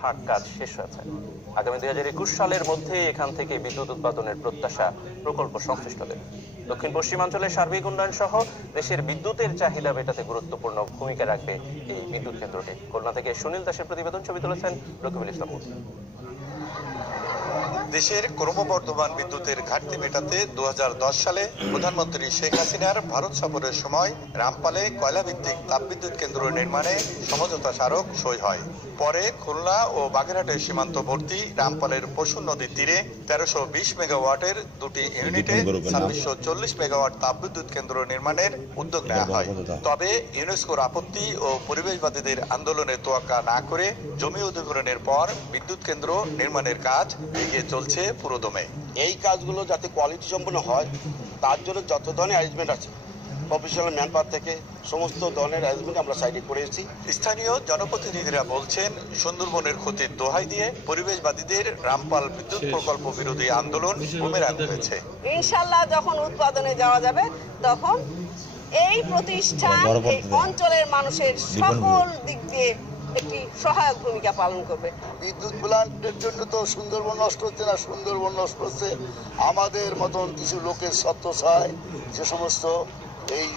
ফাঁক কাজ শেষ হয়েছে। আগামী 2021 সালের মধ্যে এখান থেকে বিদ্যুৎ উৎপাদনের প্রত্যাশা প্রকল্প সংশ্লিষ্টদের। দক্ষিণ পশ্চিমাঞ্চলের সার্বিক উন্নয়ন সহ দেশের বিদ্যুতের চাহিদা মেটাতে গুরুত্বপূর্ণ ভূমিকা রাখবে এই বিদ্যুৎ কেন্দ্রটি। খুলনা থেকে সুনীল দাসের প্রতিবেদন, ছবি তুলেছেন রকিবুল ইসলাম। দেশের ক্রমবর্ধমান বিদ্যুতের ঘাটতি মেটাতে 2010 সালে প্রধানমন্ত্রী শেখ হাসিনার ভারত সফরের সময় রামপালে কয়লাভিত্তিক তাপবিদ্যুৎ কেন্দ্র নির্মাণে সমঝোতা স্মারক সই হয়। পরে খুলনা ও বাগেরহাটের সীমান্তবর্তী রামপালের পশুর নদীর তীরে 1320 মেগাওয়াটের দুটি ইউনিটে 2640 মেগাওয়াট তাপবিদ্যুৎ কেন্দ্র নির্মাণের উদ্যোগ নেওয়া হয়। তবে ইউনেস্কোর আপত্তি ও পরিবেশবাদীদের আন্দোলনে তোয়াক্কা না করে জমি অধিগ্রহণের পর বিদ্যুৎ কেন্দ্র নির্মাণের কাজ এগিয়ে চলছে পুরোদমে। এই কাজগুলো যাতে কোয়ালিটি সম্পন্ন হয় তার জন্য যত ধরনের অ্যারেঞ্জমেন্ট আছে, প্রফেশনাল ম্যান পাওয়ার থেকে সমস্ত ধরনের অ্যারেঞ্জমেন্ট আমরা সাইডে করেছি। স্থানীয় জনপ্রতিনিধিরা বলছেন, সুন্দরবনের ক্ষতির দোহাই দিয়ে পরিবেশবাদীদের রামপাল বিদ্যুৎ প্রকল্প বিরোধী আন্দোলন বুমেরাং হয়েছে। ইনশাআল্লাহ যখন উৎপাদনে যাওয়া যাবে তখন এই প্রতিষ্ঠান এই অঞ্চলের মানুষের সকল দিক দিয়ে একটি সহায়ক ভূমিকা পালন করবে। বিদ্যুৎ প্ল্যান্টের জন্য তো সুন্দরবন নষ্ট হচ্ছে না, সুন্দরবন নষ্ট হচ্ছে আমাদের মতন কিছু লোকের ছত্রছায়ায় যে সমস্ত এই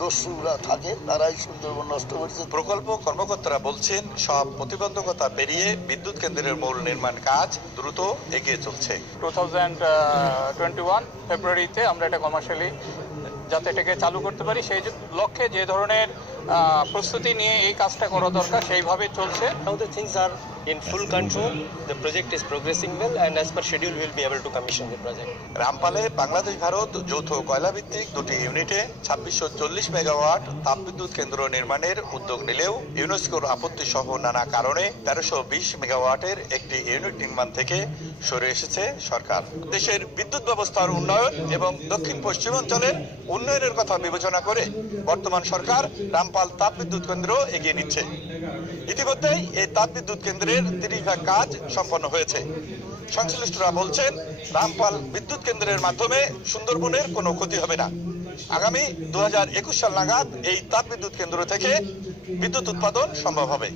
দস্যুরা থাকে তারাই সুন্দরবন নষ্ট করছে। প্রকল্প কর্মকর্তারা বলছেন, সব প্রতিবন্ধকতা পেরিয়ে বিদ্যুৎ কেন্দ্রের মূল নির্মাণ কাজ দ্রুত এগিয়ে চলছে। 2021 ফেব্রুয়ারিতে আমরা এটা কমার্শিয়ালি যাতে এটাকে চালু করতে পারি সেই লক্ষ্যে যে ধরনের প্রস্তুতি নিয়ে এই কাজটা করা দরকার সেইভাবে চলছে। Now the things are in full control. The project is progressing well and as per schedule we will be able to commission the project. রামপালে Bangladesh Bharat যৌথ কয়লাভিত্তিক দুটি ইউনিটে 2640 মেগাওয়াট তাপবিদ্যুৎ কেন্দ্র নির্মাণের উদ্যোগ নিলেও ইউনেস্কোর আপত্তি সহ নানা কারণে 1320 মেগাওয়াটের একটি ইউনিট নির্মাণ থেকে সরে এসেছে সরকার। দেশের বিদ্যুৎ ব্যবস্থার উন্নয়ন এবং দক্ষিণ পশ্চিমাঞ্চলের উন্নয়নের কথা বিবেচনা করে বর্তমান সরকার রামপাল তাপবিদ্যুৎ কেন্দ্র এগিয়ে নিচ্ছে। ইতিমধ্যেই এই তাপবিদ্যুৎ কেন্দ্রের 30 ভাগ কাজ সম্পন্ন হয়েছে। সংশ্লিষ্টরা বলছেন, রামপাল বিদ্যুৎ কেন্দ্রের মাধ্যমে সুন্দরবনের কোনো ক্ষতি হবে না। আগামী 2021 সাল নাগাদ এই তাপবিদ্যুৎ কেন্দ্র থেকে বিদ্যুৎ উৎপাদন সম্ভব হবে।